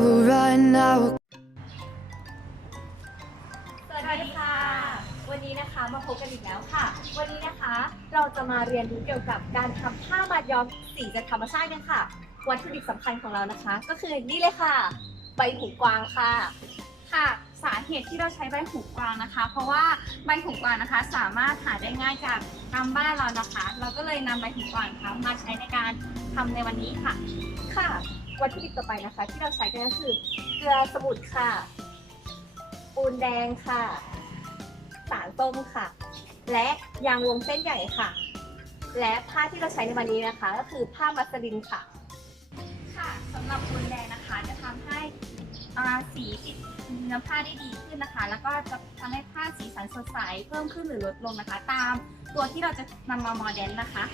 Will run, I will สวัสดีค่ะ วันนี้นะคะมาพบกันอีกแล้วค่ะ วันนี้นะคะเราจะมาเรียนรู้เกี่ยวกับการทำผ้ามัดย้อมสีจากธรรมชาติกันค่ะ วัตถุดิบสำคัญของเรานะคะ ก็คือนี่เลยค่ะ ใบหูกวางค่ะ ค่ะ สาเหตุที่เราใช้ใบหูกวางนะคะ เพราะว่าใบหูกวางนะคะ สามารถหาได้ง่ายจากตามบ้านเรานะคะ เราก็เลยนำใบหูกวางนะคะมาใช้ในการทำในวันนี้ค่ะ ค่ะ วัตถุดิบต่อไปนะคะ ที่เราใช้กันก็คือเกลือสมุนค่ะ ปูนแดงค่ะ สารส้มค่ะ และยางวงเส้นใหญ่ค่ะ และผ้าที่เราใช้ในวันนี้นะคะ ก็คือผ้ามัสลินค่ะ ค่ะสำหรับปูนแดงนะคะจะทำให้อาสีติดเนื้อผ้าได้ดีขึ้นนะคะ แล้วก็จะทำให้ผ้าสีสันสดใสเพิ่มขึ้นหรือลดลงนะคะ ตามตัวที่เราจะนำมาโมเดลนะคะ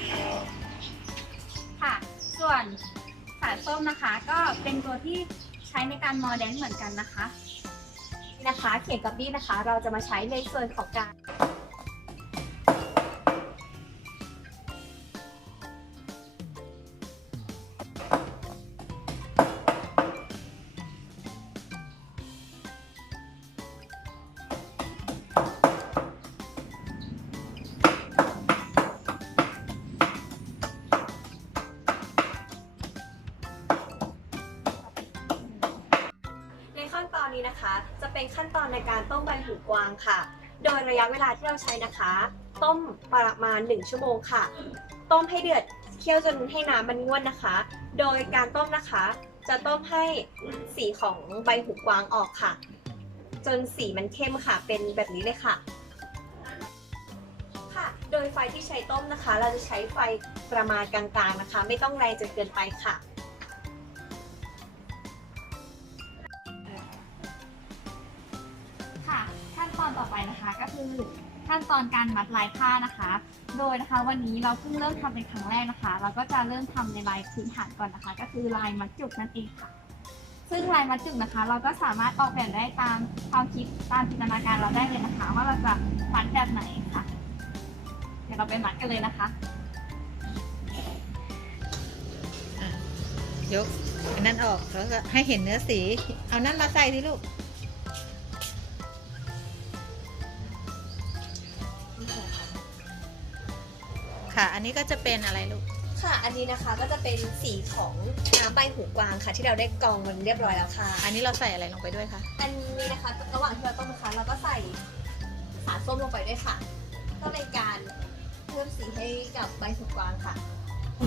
ค่ะ ส่วนายส้มนะคะ ก็เป็นตัวที่ใช้ในการโมเดลเหมือนกันนะคะนี่นะคะ เขียนกับบี้นะคะ เราจะมาใช้ในส่วนของการ นี้นะคะ จะเป็นขั้นตอนในการต้มใบหูกวางค่ะ โดยระยะเวลาที่เราใช้นะคะ ต้มประมาณ 1 ชั่วโมงค่ะ ต้มให้เดือดเคี่ยวจนให้น้ำมันงวดนะคะ โดยการต้มนะคะ จะต้มให้สีของใบหูกวางออกค่ะ จนสีมันเข้มค่ะ เป็นแบบนี้เลยค่ะค่ะ โดยไฟที่ใช้ต้มนะคะ เราจะใช้ไฟประมาณกลางๆนะคะ ไม่ต้องแรงจนเกินไปค่ะ ต่อไปนะคะก็คือขั้นตอนการมัดลายผ้านะคะ โดยนะคะวันนี้เราเพิ่งเริ่มทำเป็นครั้งแรกนะคะ เราก็จะเริ่มทำในลายพื้นฐานก่อนนะคะ ก็คือลายมัดจุกนั่นเองค่ะ ซึ่งลายมัดจุกนะคะ เราก็สามารถออกแบบได้ตามความคิดตามจินตนาการเราได้เลยนะคะ ว่าเราจะมัดแบบไหนค่ะ เดี๋ยวเราไปมัดกันเลยนะคะยกอันนั้นออกแล้วก็ให้เห็นเนื้อสี เอานั่นมาใส่สิลูก ค่ะ อันนี้ก็จะเป็นอะไรลูก ค่ะ อันนี้นะคะก็จะเป็นสีของน้ำใบหูกวางค่ะ ที่เราได้กรองมันเรียบร้อยแล้วค่ะ อันนี้เราใส่อะไรลงไปด้วยคะ อันนี้นะคะระหว่างที่เราต้มนะคะเราก็ใส่สารส้มลงไปด้วยค่ะ ก็เป็นการเพิ่มสีให้กับใบหูกวางค่ะ